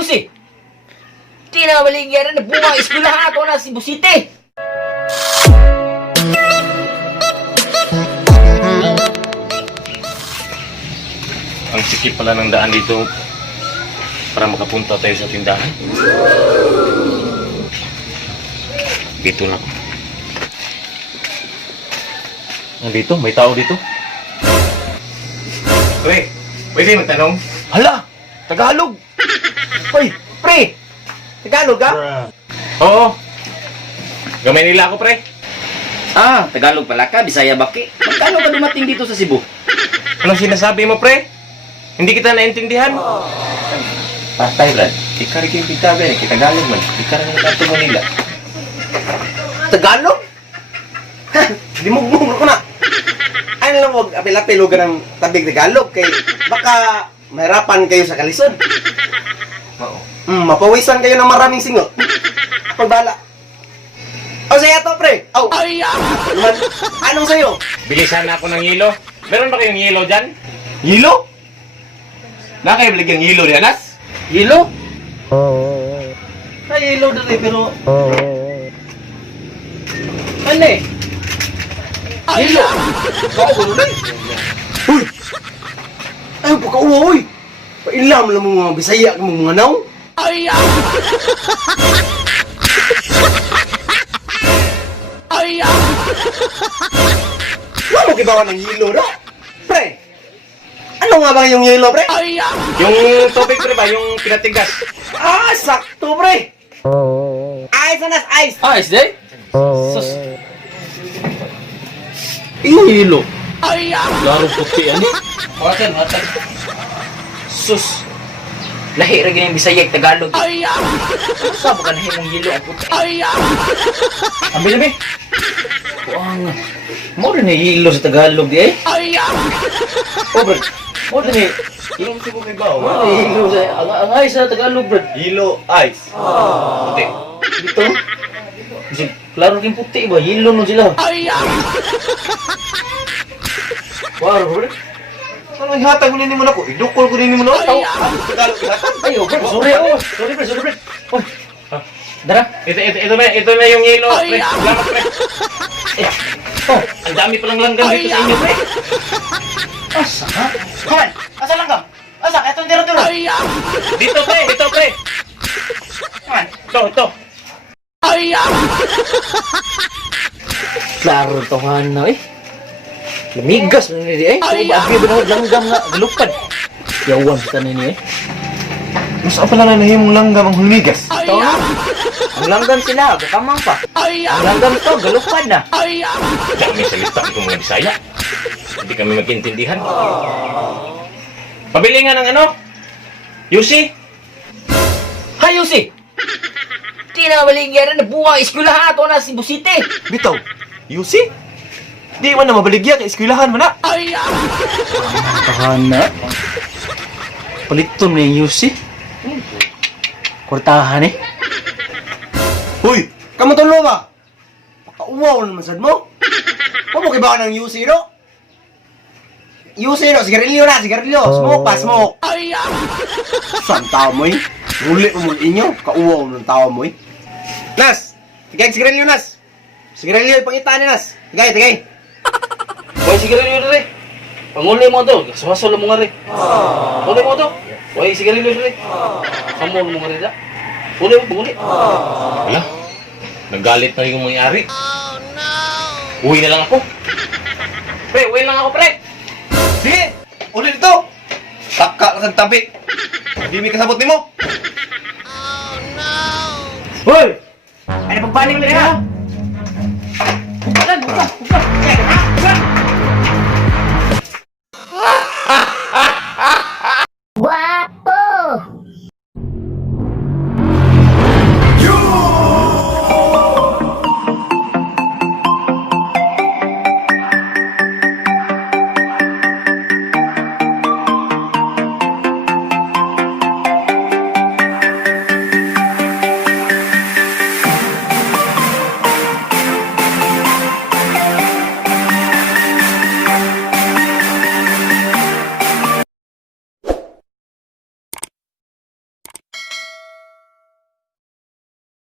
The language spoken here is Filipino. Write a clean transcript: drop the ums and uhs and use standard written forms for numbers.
Ayos eh! Di na maligyan na bunga eskwelahan ato na si Busite! Ang sikip pala ng daan dito para makapunta tayo sa tindahan. Dito lang. Nandito, may tao dito. Pre, pwede magtanong? Hala! Tagalog! Hoy, pre! Tagalog ka? Oo. Gamay nila ako, pre. Ah, Tagalog pala ka, Bisaya baki. Magkano ka dumating dito sa Cebu? Anong sinasabi mo, pre? Hindi kita naintindihan. Patay, Brad. Ika rin yung pitaga eh. Tagalog man. Ika rin yung kanto Manila. Tagalog? Dimugmug ko na. Ano lang huwag apil-apilugan ng tabig Tagalog kay baka mahirapan kayo sa kalisod. Oo. Mapawisan kayo ng maraming singot. Pagbala. O saya to, pre. Oh. Anong sayo? Bilisan na ako ng hilo. Meron ba kayong hilo dyan? Hilo? Nakayo baligyang hilo di anas? Hilo? Ay, hilo dali pero... Ano eh? Hilo! Baka ko nun eh! Uy! Ay, pagkauwa, uy! Pailam lang mo mga Bisaya ka mga naw! Wala mo kibawa ng hilo, no? Pre! Ano nga ba yung hilo, pre? Yung tubig, pre ba? Yung pinatigas. Ah, sakto, pre! Ice, anas, ice! Ayos day? Sus, Yung hilo. laro puti yan eh. Watan. Sus, lahi rin yung Bisaya at Tagalog. Sabo ka na yung hilo ang puti. Ambil. Buang. Mo rin yung hilo sa Tagalog eh. Oh, bro. Mo rin yung Hilo mo siya kibawa. hilo sa... Ang ayos sa Tagalog, bro. Hilo, ice. Puti. Dito. Kasi klaro rin puti ba? Hilo nun sila. Wow, bro. Ano ihatag ko nini mo na ko? Idukol ko nini mo na ko? Tagalog ihatag? Ay, oh, bro. Sorry, bro. Oh, dara. Ito na yung hilo, pre. Salamat, pre. Oh, Ang dami palang langgam dito sa inyo, pre. asa ha? Kaman! Asa lang ka? Asa? Eto tiro. Dito, pre. Kaman! Ito. Klaro to na eh. Lamigas na nila eh. Kung maabi ba na langgam nga galupad. Yawan sa tanin eh. Mas apa na nahimong langgam ang humigas? Ito na. Ang langgam sila, gakamang pa. Ang langgam to, galupad na. Dami salita itong mga Bisaya. Hindi kami magkintindihan. Pabili nga ng ano? Yusi? Hayos eh. Di na maligyan na buwang eskwelahan ato na si Busite. Bitaw, Yusi? Di man na mabaligya kay eskwelahan man na. Tahana. Paliton na yung Yusi. Kurtahan eh. Huy! Kamutulo ba? Pakauwaw naman sad mo. Kamo kay ba ng Yusi no? Yusi no, sigarilyo na, sigarilyo. Smoke pa, smoke. Saan tao mo eh? Ulit mo inyo, kauwaw ng tao mo eh. Nas! Tigay, sigarilyo, Nas! Sigarilyo, pangitaan ni Nas! Tigay! Huwag sigarilyo rin. Panguli mo to, sumasolo mo nga rin. Panguli mo to. Huwag sigarilyo rin. Samol mo nga rin da. Panguli. Wala. Nagalit na yung may-ari. Uwi na lang ako. Pre, uwi lang ako, pre. Sige! Ulit ito! Taka ka sa tabi! Hindi may kasabot ni mo! Hoy! Ano pagpaling na yan? Buka.